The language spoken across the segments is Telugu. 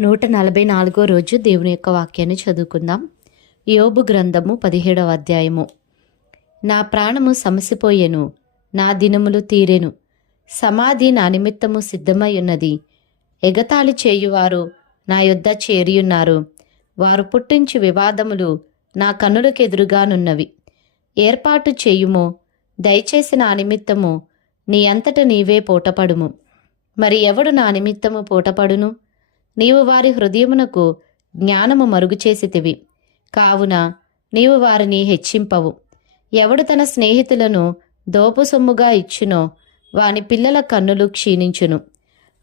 నూట నలభై నాలుగో రోజు దేవుని యొక్క వాక్యాన్ని చదువుకుందాం. యోబు గ్రంథము పదిహేడవ అధ్యాయము. నా ప్రాణము సమసిపోయెను నా దినములు తీరెను. సమాధి నా నిమిత్తము సిద్ధమై ఉన్నది ఎగతాళి చేయువారు నా యొద్ద చేరియున్నారు. వారు పుట్టించి వివాదములు నా కన్నులకెదురుగానున్నవి. ఏర్పాటు చేయుము దయచేసి నా నిమిత్తము నీ అంతట నీవే పూటపడుము. మరి ఎవడు నా నిమిత్తము పూటపడును? నీవు వారి హృదయమునకు జ్ఞానము మరుగుచేసితివి. కావున నీవు వారిని హెచ్చింపవు. ఎవడు తన స్నేహితులను దోపు సొమ్ముగా ఇచ్చునో వాని పిల్లల కన్నులు క్షీణించును.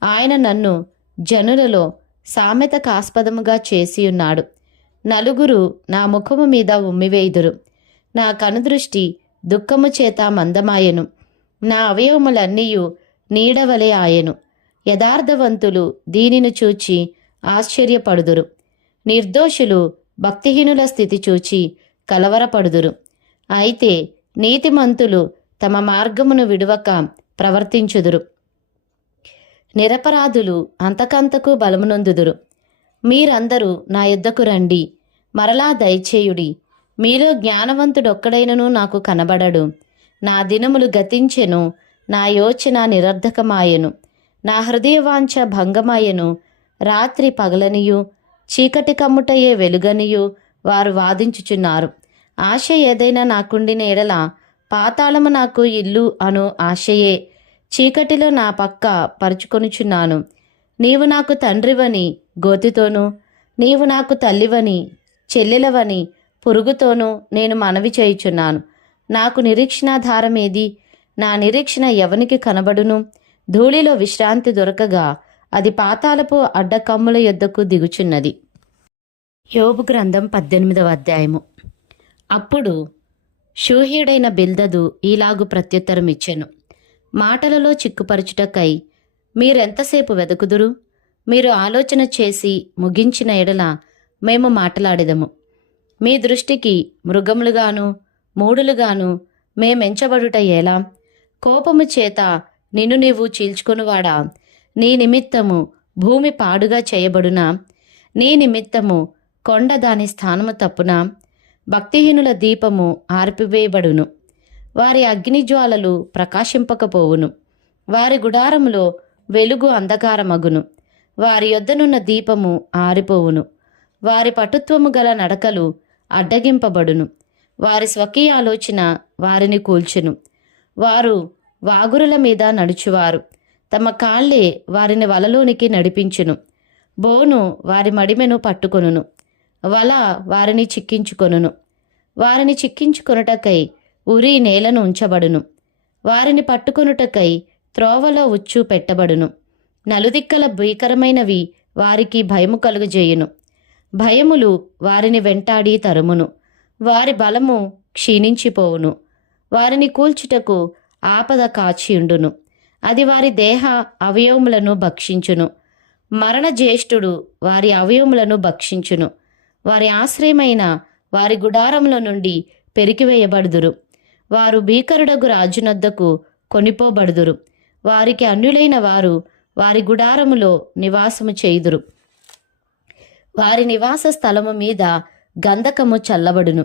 ఆయన నన్ను జనులలో సామెతకాస్పదముగా చేసియున్నాడు. నలుగురు నా ముఖము మీద ఉమ్మివేయుదురు. నా కనుదృష్టి దుఃఖము చేత మందమాయెను. నా అవయవములన్నీయు నీడవలే ఆయెను. యథార్థవంతులు దీనిని చూచి ఆశ్చర్యపడుదురు. నిర్దోషులు భక్తిహీనుల స్థితి చూచి కలవరపడుదురు. అయితే నీతిమంతులు తమ మార్గమును విడువక ప్రవర్తించుదురు. నిరపరాధులు అంతకంతకు బలమునందుదురు. మీరందరూ నా యుద్ధకు రండి. మరలా దయచేయుడి. మీలో జ్ఞానవంతుడొక్కడైనను నాకు కనబడడు. నా దినములు గతించెను. నా యోచన నిరర్ధకమాయెను. నా హృదయవాంఛ భంగమాయను రాత్రి పగలనియు చీకటి కమ్ముటయే వెలుగనియు వారు వాదించుచున్నారు. ఆశ ఏదైనా నాకుండిన ఎడల పాతాళము నాకు ఇల్లు అను ఆశయే. చీకటిలో నా పక్క పరుచుకొనుచున్నాను. నీవు నాకు తండ్రివని గోతితోనూ నీవు నాకు తల్లివని చెల్లెలవని పురుగుతోనూ నేను మనవి చేయుచున్నాను. నాకు నిరీక్షణాధారమేది? నా నిరీక్షణ ఎవనికి కనబడును? ధూళిలో విశ్రాంతి దొరకగా అది పాతాలపు అడ్డకమ్ముల యొద్దకు దిగుచున్నది. యోబు గ్రంథం పద్దెనిమిదవ అధ్యాయము. అప్పుడు షూహ్యుడైన బిల్దదు ఈలాగు ప్రత్యుత్తరం ఇచ్చెను. మాటలలో చిక్కుపరచుటకై మీరెంతసేపు వెదకుదురు? మీరు ఆలోచన చేసి ముగించిన ఎడల మేము మాట్లాడేదము. మీ దృష్టికి మృగములుగాను మూడులుగాను మేమెంచబడుట ఎలా? కోపము చేత నిన్ను నీవు చీల్చుకొనువాడా? నీ నిమిత్తము భూమి పాడుగా చేయబడునా? నీ నిమిత్తము కొండ దాని స్థానము తప్పున? భక్తిహీనుల దీపము ఆర్పివేయబడును. వారి అగ్నిజ్వాలలు ప్రకాశింపకపోవును. వారి గుడారములో వెలుగు అంధకారమగును. వారి యొద్దనున్న దీపము ఆరిపోవును. వారి పటుత్వము గల నడకలు అడ్డగింపబడును. వారి స్వకీయ ఆలోచన వారిని కూల్చును. వారు వాగురుల మీద నడుచువారు. తమ కాళ్ళే వారిని వలలోనికి నడిపించును. బోను వారి మడిమెను పట్టుకొనును. వల వారిని చిక్కించుకొనును. వారిని చిక్కించుకొనుటకై ఉరి నేలను ఉంచబడును. వారిని పట్టుకొనుటకై త్రోవలో ఉచ్చు పెట్టబడును. నలుదిక్కల భీకరమైనవి వారికి భయము కలుగజేయును. భయములు వారిని వెంటాడి తరుమును. వారి బలము క్షీణించిపోవును. వారిని కూల్చుటకు ఆపద కాచియుండును. అది వారి దేహ అవయవములను భక్షించును. మరణ జ్యేష్ఠుడు వారి అవయవములను భక్షించును. వారి ఆశ్రయమైన వారి గుడారముల నుండి పెరికివేయబడుదురు. వారు భీకరుడగు రాజునద్దకు కొనిపోబడుదురు. వారికి అన్యులైన వారు వారి గుడారములో నివాసము చేయుదురు. వారి నివాస స్థలము మీద గంధకము చల్లబడును.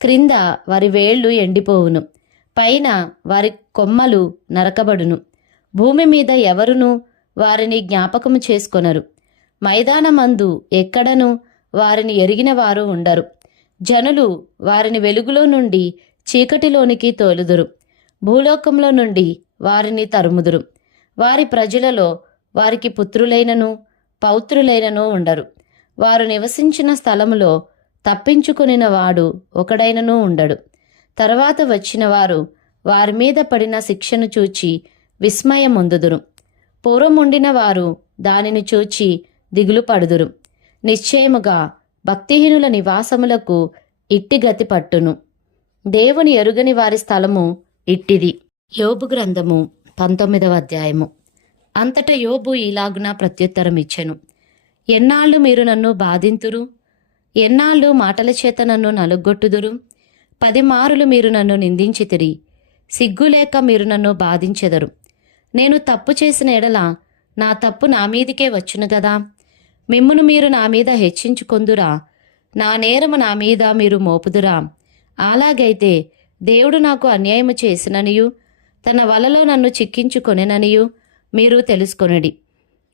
క్రింద వారి వేళ్ళు ఎండిపోవును. పైన వారి కొమ్మలు నరకబడును. భూమి మీద ఎవరునూ వారిని జ్ఞాపకము చేసుకొనరు. మైదానమందు ఎక్కడను వారిని ఎరిగిన వారు ఉండరు. జనులు వారిని వెలుగులో నుండి చీకటిలోనికి తోలుదురు. భూలోకంలో నుండి వారిని తరుముదురు. వారి ప్రజలలో వారికి పుత్రులైనను పౌత్రులైనను ఉండరు. వారు నివసించిన స్థలములో తప్పించుకునిన వాడు ఒకడైనను ఉండడు. తర్వాత వచ్చిన వారు వారి మీద పడిన శిక్షను చూచి విస్మయమొందుదురు. పూర్వముండిన వారు దానిని చూచి దిగులు పడుదురు నిశ్చయముగా భక్తిహీనుల నివాసములకు ఇట్టి గతి పట్టును. దేవుని ఎరుగని వారి స్థలము ఇట్టిది. యోబు గ్రంథము పంతొమ్మిదవ అధ్యాయము. అంతట యోబు ఇలాగున ప్రత్యుత్తరం ఇచ్చెను ఎన్నాళ్ళు మీరు నన్ను బాధింతురు? ఎన్నాళ్ళు మాటల చేత నన్ను నలుగొట్టుదురు? పదిమారులు మీరు నన్ను నిందించితిరి. సిగ్గులేక మీరు నన్ను బాధించెదరు. నేను తప్పు చేసిన ఎడల నా తప్పు నా మీదికే వచ్చును గదా. మిమ్మును మీరు నా మీద హెచ్చించుకొందురా. నా నేరము నా మీద మీరు మోపుదురా. అలాగైతే దేవుడు నాకు అన్యాయము చేసిననియు తన వలలో నన్ను చిక్కించుకొనెననియు మీరు తెలుసుకొనడి.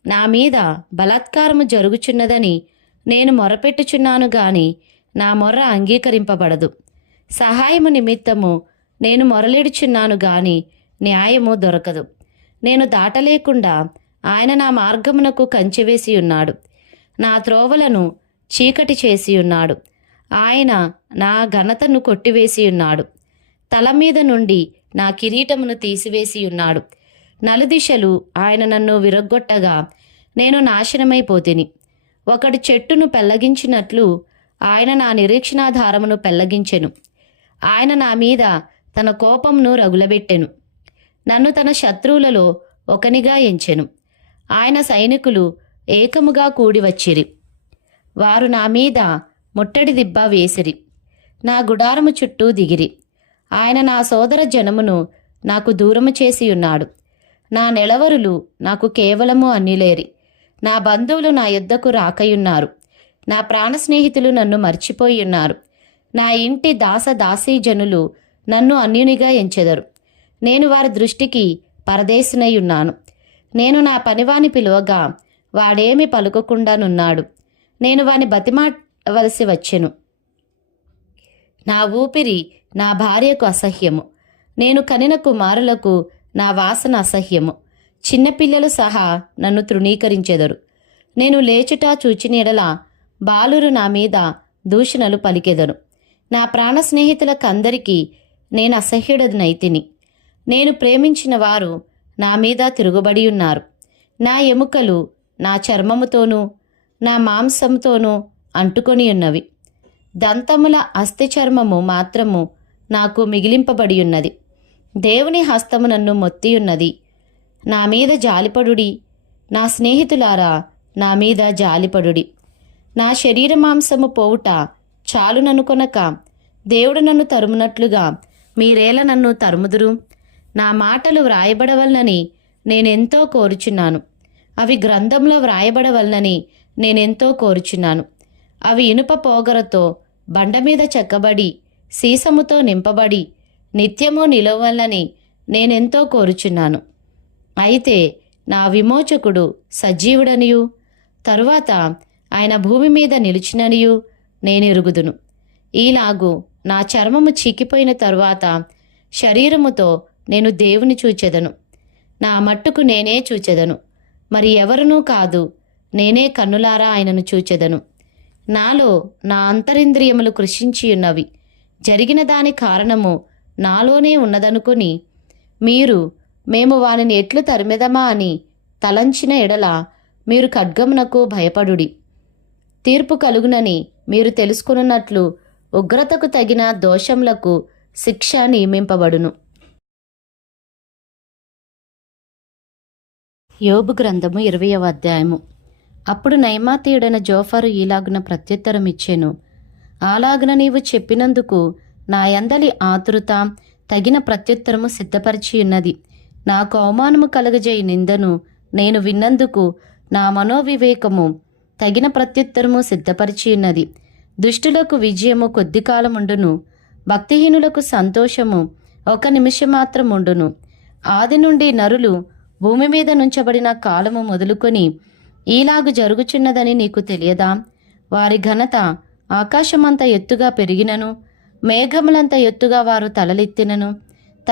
నా మీద బలాత్కారము జరుగుచున్నదని నేను మొరపెట్టుచున్నాను గాని నా మొర్ర అంగీకరింపబడదు. సహాయము నిమిత్తము నేను మొరలిడుచున్నాను గాని న్యాయము దొరకదు. నేను దాటలేకుండా ఆయన నా మార్గమునకు కంచెవేసి ఉన్నాడు. నా త్రోవలను చీకటి చేసి ఉన్నాడు. ఆయన నా ఘనతను కొట్టివేసి ఉన్నాడు. తల మీద నుండి నా కిరీటమును తీసివేసి ఉన్నాడు. నలుదిశలు ఆయన నన్ను విరగ్గొట్టగా నేను నాశనమైపోతిని ఒకడు చెట్టును పెల్లగించినట్లు ఆయన నా నిరీక్షణాధారమును పెల్లగించెను. ఆయన నా మీద తన కోపంను రగులబెట్టెను. నన్ను తన శత్రువులలో ఒకనిగా ఎంచెను. ఆయన సైనికులు ఏకముగా కూడి వచ్చిరి. వారు నా మీద ముట్టడి దిబ్బ వేసిరి. నా గుడారము చుట్టూ దిగిరి. ఆయన నా సోదర జనమును నాకు దూరము చేసి ఉన్నాడు నా నెలవరులు నాకు కేవలము అన్నిలేరి. నా బంధువులు నా యుద్ధకు రాకయున్నారు. నా ప్రాణ స్నేహితులు నన్ను మర్చిపోయి ఉన్నారు నా ఇంటి దాస దాసీ జనులు నన్ను అన్యునిగా ఎంచెదరు. నేను వారి దృష్టికి పరదేశినై ఉన్నాను నేను నా పనివాని పిలువగా వాడేమి పలుకకుండానున్నాడు. నేను వాని బతిమావలసి వచ్చెను. నా ఊపిరి నా భార్యకు అసహ్యము. నేను కనిన కుమారులకు నా వాసన అసహ్యము. చిన్నపిల్లలు సహా నన్ను తృణీకరించెదరు. నేను లేచుట చూచినీడల బాలురు నా మీద దూషణలు పలికెదరు నా ప్రాణ స్నేహితులకందరికీ నేను అసహ్యుడనైతిని. నేను ప్రేమించిన వారు నా మీద తిరుగుబడి ఉన్నారు. నా ఎముకలు నా చర్మముతోనూ నా మాంసంతోనూ అంటుకొని ఉన్నవి. దంతముల అస్థి చర్మము మాత్రము నాకు మిగిలింపబడి ఉన్నది. దేవుని హస్తము నన్ను మొత్తియున్నది నా మీద జాలిపడుడి. నా స్నేహితులారా నా మీద జాలిపడుడి. నా శరీర మాంసము పోవుట చాలుననుకొనక దేవుడు నన్ను తరుమునట్లుగా. మీరేల నన్ను తరుముదురు? నా మాటలు వ్రాయబడవలనని నేనెంతో కోరుచున్నాను. అవి గ్రంథంలో వ్రాయబడవలనని నేనెంతో కోరుచున్నాను. అవి ఇనుప పోగరతో బండ మీద చెక్కబడి సీసముతో నింపబడి నిత్యము నిలవలని నేనెంతో కోరుచున్నాను. అయితే నా విమోచకుడు సజీవుడనియు? తరువాత ఆయన భూమి మీద నిలిచిననియు? నేనెరుగుదును. ఈలాగు నా చర్మము చీకిపోయిన తరువాత శరీరముతో నేను దేవుని చూచెదను. నా మట్టుకు నేనే చూచెదను. మరి ఎవరునూ కాదు నేనే కన్నులారా ఆయనను చూచెదను. నాలో నా అంతరింద్రియములు కృషించి ఉన్నవి జరిగిన దాని కారణము నాలోనే ఉన్నదనుకుని మీరు మేము వానిని ఎట్లు తరిమెదమా అని తలంచిన ఎడల మీరు ఖడ్గమునకు భయపడుడి. తీర్పు కలుగునని మీరు తెలుసుకున్నట్లు ఉగ్రతకు తగిన దోషములకు శిక్ష నియమింపబడును. యోబు గ్రంథము ఇరవయవ అధ్యాయము. అప్పుడు నైమాతీయుడైన జోఫరు ఈలాగున ప్రత్యుత్తరం ఇచ్చాను. అలాగున నీవు చెప్పినందుకు నా యందలి ఆతురత తగిన ప్రత్యుత్తరము సిద్ధపరిచి ఉన్నది నాకు అవమానము కలగజేయి నిందను నేను విన్నందుకు నా మనోవివేకము తగిన ప్రత్యుత్తరము సిద్ధపరిచి ఉన్నది దుష్టులకు విజయము కొద్ది కాలముండును భక్తిహీనులకు సంతోషము ఒక నిమిషం మాత్రం ఉండును ఆది నుండి నరులు భూమి మీద నుంచబడిన కాలము మొదలుకొని ఈలాగు జరుగుచున్నదని నీకు తెలియదా? వారి ఘనత ఆకాశమంత ఎత్తుగా పెరిగినను మేఘములంత ఎత్తుగా వారు తలలెత్తినను.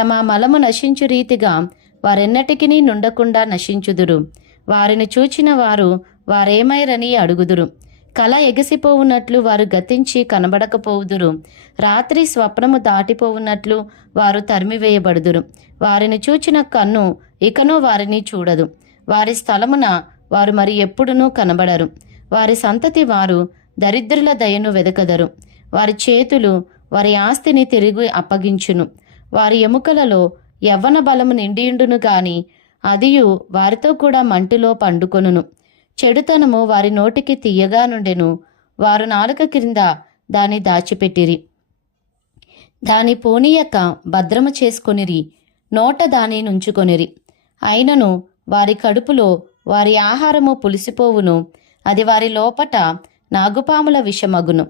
తమ మలము నశించు రీతిగా వారెన్నటికీ నుండకుండా నశించుదురు. వారిని చూచిన వారు వారేమైరని అడుగుదురు. కళ ఎగసిపోవున్నట్లు వారు గతించి కనబడకపోవుదురు. రాత్రి స్వప్నము దాటిపోవున్నట్లు వారు తరిమివేయబడుదురు. వారిని చూచిన కన్ను ఇకనూ వారిని చూడదు. వారి స్థలమున వారు మరి ఎప్పుడునూ కనబడరు. వారి సంతతి వారు దరిద్రుల దయను వెదకదరు. వారి చేతులు వారి ఆస్తిని తిరిగి అప్పగించును. వారి ఎముకలలో యవ్వన బలము నిండియుండును గాని అదియు వారితో కూడా మంటిలో పండుకొనును. చెడుతనము వారి నోటికి తీయగా నుండెను. వారు నాలుక క్రింద దాన్ని దాచిపెట్టిరి. దాని పోనీయక భద్రము చేసుకొనిరి. నోట దాని నుంచుకొనిరి. అయినను వారి కడుపులో వారి ఆహారము పులిసిపోవును. అది వారి లోపట నాగుపాముల విషమగును.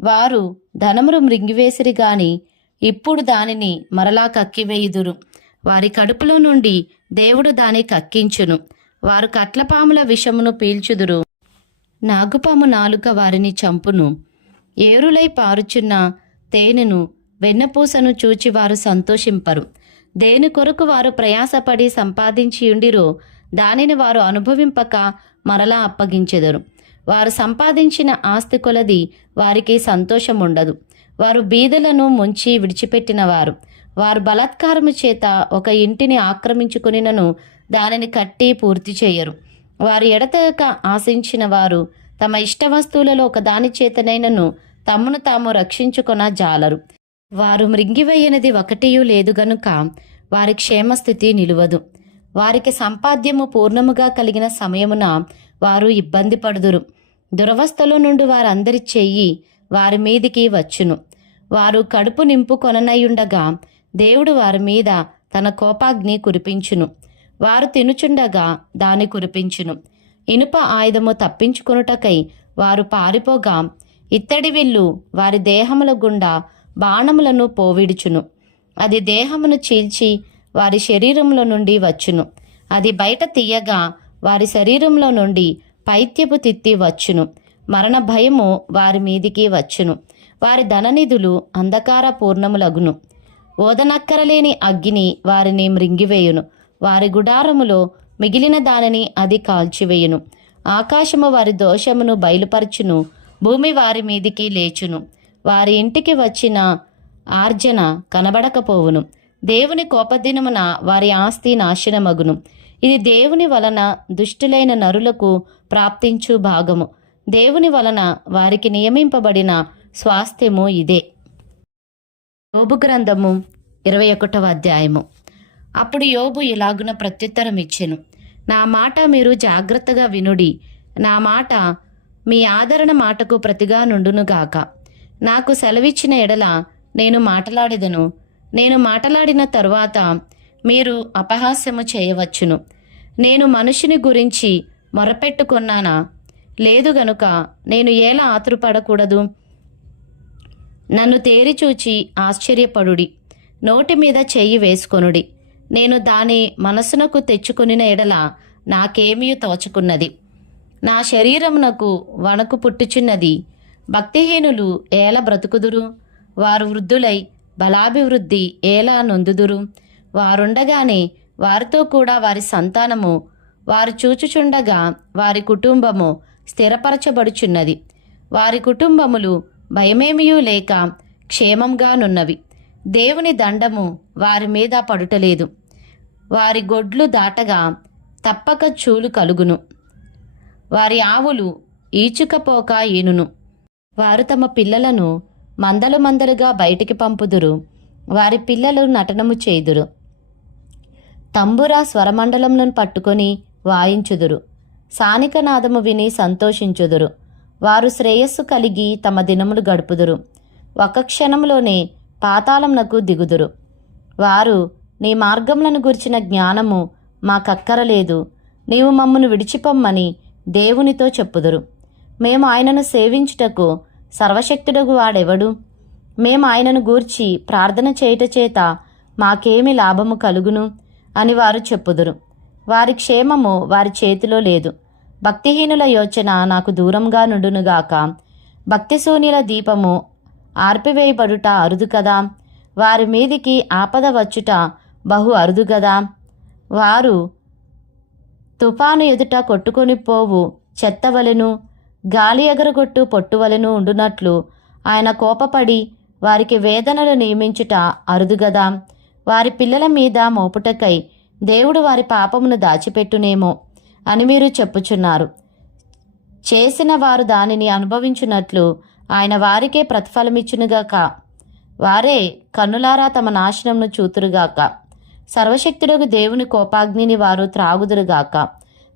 వారు ధనమును మృంగివేసిరి గాని ఇప్పుడు దానిని మరలా కక్కివేయుదురు. వారి కడుపులో నుండి దేవుడు దాని కక్కించును. వారు కట్లపాముల విషమును పీల్చుదురు. నాగుపాము నాలుక వారిని చంపును. ఏరులై పారుచున్న తేనెను వెన్నపూసను చూచి వారు సంతోషింపరు. దేని కొరకు వారు ప్రయాసపడి సంపాదించి ఉండిరో దానిని వారు అనుభవింపక మరలా అప్పగించెదరు. వారు సంపాదించిన ఆస్తి కొలది వారికి సంతోషం ఉండదు వారు బీదలను ముంచి విడిచిపెట్టినవారు. వారు వారు బలాత్కారము చేత ఒక ఇంటిని ఆక్రమించుకునినను దానిని కట్టి పూర్తి చేయరు. వారు ఎడతెగక ఆశించిన వారు తమ ఇష్ట వస్తువులలో ఒక దాని చేతనైనను తమను తాము రక్షించుకొన జాలరు. వారు మృంగివేయనిది ఒకటియూ లేదు గనుక వారి క్షేమస్థితి నిలువదు. వారికి సంపాద్యము పూర్ణముగా కలిగిన సమయమున వారు ఇబ్బంది పడుదురు. దురవస్థలో నుండి వారందరి చెయ్యి వారి మీదికి వచ్చును. వారు కడుపు నింపు కొననయ్యుండగా దేవుడు వారి మీద తన కోపాగ్ని కురిపించును. వారు తినుచుండగా దాని కురిపించును. ఇనుప ఆయుధము తప్పించుకొనుటకై వారు పారిపోగా ఇత్తడి విల్లు వారి దేహముల గుండా బాణములను పోవిడుచును. అది దేహమును చీల్చి వారి శరీరంలో నుండి వచ్చును. అది బయట తీయగా వారి శరీరంలో నుండి పైత్యపు తిత్తి వచ్చును. మరణ భయము వారి మీదికి వచ్చును. వారి ధననిధులు అంధకార పూర్ణములగును ఓదనక్కరలేని అగ్ని వారిని మృంగివేయును. వారి గుడారములో మిగిలిన దానిని అది కాల్చివేయును. ఆకాశము వారి దోషమును బయలుపరచును భూమి వారి మీదికి లేచును. వారి ఇంటికి వచ్చిన ఆర్జన కనబడకపోవును. దేవుని కోపదినమున వారి ఆస్తి నాశనమగును. ఇది దేవుని వలన దుష్టులైన నరులకు ప్రాప్తించు భాగము. దేవుని వలన వారికి నియమింపబడిన స్వాస్థ్యము ఇదే. యోబు గ్రంథము ఇరవై ఒకటవ అధ్యాయము. అప్పుడు యోబు ఇలాగున ప్రత్యుత్తరం ఇచ్చెను. నా మాట మీరు జాగ్రత్తగా వినుడి. నా మాట మీ ఆదరణ మాటకు ప్రతిగా నుండునుగాక నాకు సెలవిచ్చిన ఎడల నేను మాట్లాడేదను. నేను మాట్లాడిన తరువాత మీరు అపహాస్యము చేయవచ్చును. నేను మనుషుని గురించి మొరపెట్టుకున్నానా? లేదు గనుక నేను ఎలా ఆతురుపడకూడదు? నన్ను తేరిచూచి ఆశ్చర్యపడుడి. నోటి మీద చెయ్యి వేసుకొనుడి. నేను దాని మనసునకు తెచ్చుకునిన ఎడల నాకేమీ తోచుకున్నది. నా శరీరమునకు వణకు పుట్టుచున్నది. భక్తిహీనులు ఏల బ్రతుకుదురు? వారు వృద్ధులై బలాభివృద్ధి ఏలా నొందుదురు? వారుండగానే వారితో కూడా వారి సంతానము వారు చూచుచుండగా వారి కుటుంబము స్థిరపరచబడుచున్నది. వారి కుటుంబములు భయమేమియూ లేక క్షేమంగానున్నవి దేవుని దండము వారి మీద పడుటలేదు. వారి గొడ్లు దాటగా తప్పక చూలు కలుగును. వారి ఆవులు ఈచుకపోక ఈనును. వారు తమ పిల్లలను మందలు మందలుగా బయటికి పంపుదురు. వారి పిల్లలు నటనము చేయుదురు. తంబురా స్వరమండలములను పట్టుకొని వాయించుదురు. సానికనాదము విని సంతోషించుదురు. వారు శ్రేయస్సు కలిగి తమ దినములు గడుపుదురు. ఒక క్షణంలోనే పాతాళమునకు దిగుదురు. వారు నీ మార్గములను గురించిన జ్ఞానము మాకక్కరలేదు నీవు మమ్మను విడిచిపొమ్మని దేవునితో చెప్పుదురు. మేము ఆయనను సేవించుటకు సర్వశక్తుడగు వాడెవడు? మేము ఆయనను గూర్చి ప్రార్థన చేయుట చేత మాకేమి లాభము కలుగును? అని వారు చెప్పుదురు. వారి క్షేమము వారి చేతిలో లేదు. భక్తిహీనుల యోచన నాకు దూరంగా నుండునుగాక. భక్తిశూన్యుల దీపము ఆర్పివేయబడుట అరుదు కదా? వారి మీదికి ఆపద వచ్చుట బహు అరుదు కదా? వారు తుఫాను ఎదుట కొట్టుకొని పోవు చెత్తవలెను గాలి ఎగరగొట్టు పొట్టువలెను ఉండునట్లు. ఆయన కోపపడి వారికి వేదనలు నియమించుట అరుదుగదా వారి పిల్లల మీద మోపుటకై దేవుడు వారి పాపమును దాచిపెట్టునేమో అని మీరు చెప్పుచున్నారు. చేసిన వారు దానిని అనుభవించున్నట్లు ఆయన వారికే ప్రతిఫలమిచ్చునుగాక. వారే కన్నులారా తమ నాశనంను చూతురుగాక. సర్వశక్తులకు దేవుని కోపాగ్నిని వారు త్రాగుదురుగాక.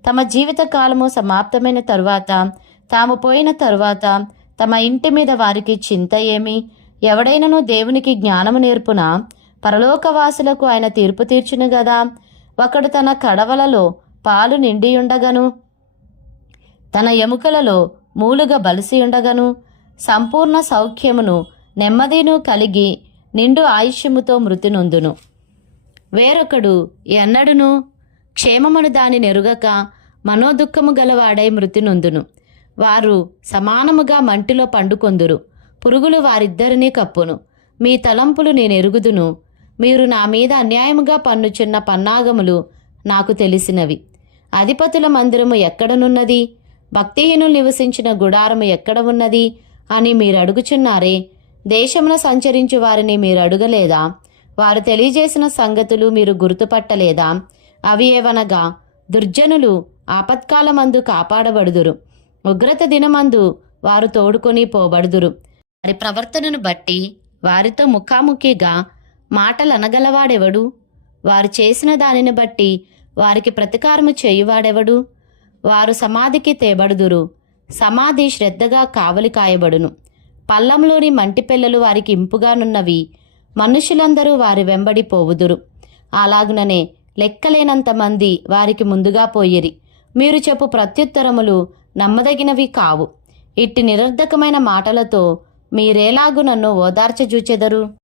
తమ జీవిత కాలము సమాప్తమైన తరువాత తాము పోయిన తరువాత తమ ఇంటి మీద వారికి చింత ఏమి? ఎవడైనను దేవునికి జ్ఞానము నేర్పున పరలోకవాసులకు ఆయన తీర్పు తీర్చును గదా? ఒకడు తన కడవలలో పాలు నిండియుండగను? తన ఎముకలలో మూలుగా బలిసి ఉండగను సంపూర్ణ సౌఖ్యమును నెమ్మదిను కలిగి నిండు ఆయుష్యముతో మృతి నొందును వేరొకడు ఎన్నడును క్షేమమును దాని నెరుగక మనోదుఖము గలవాడై మృతి నొందును వారు సమానముగా మంటిలో పండుకొందురు. పురుగులు వారిద్దరినీ కప్పును. మీ తలంపులు నేను ఎరుగుదును మీరు నా మీద అన్యాయముగా పన్నుచున్న పన్నాగములు నాకు తెలిసినవి. అధిపతుల మందిరము ఎక్కడనున్నది? భక్తిహీనులు నివసించిన గుడారము ఎక్కడ ఉన్నది? అని మీరు అడుగుచున్నారే దేశమున సంచరించు వారిని మీరు అడుగలేదా వారు తెలియజేసిన సంగతులు మీరు గుర్తుపట్టలేదా? అవి ఏవనగా దుర్జనులు ఆపత్కాలమందు కాపాడబడుదురు. ఉగ్రత దినమందు వారు తోడుకొని పోబడుదురు. వారి ప్రవర్తనను బట్టి వారితో ముఖాముఖిగా మాటలు అనగలవాడెవడు వారు చేసిన దానిని బట్టి వారికి ప్రతీకారము చేయువాడెవడు? వారు సమాధికి తేబడుదురు. సమాధి శ్రద్ధగా కావలి కాయబడును. పల్లంలోని మంటి పిల్లలు వారికి ఇంపుగానున్నవి. మనుషులందరూ వారి వెంబడి పోవుదురు. అలాగుననే లెక్కలేనంత మంది వారికి ముందుగా పోయిరి. మీరు చెప్పు ప్రత్యుత్తరములు నమ్మదగినవి కావు. ఇట్టి నిరర్ధకమైన మాటలతో మీరేలాగు నన్ను ఓదార్చజూచెదరు?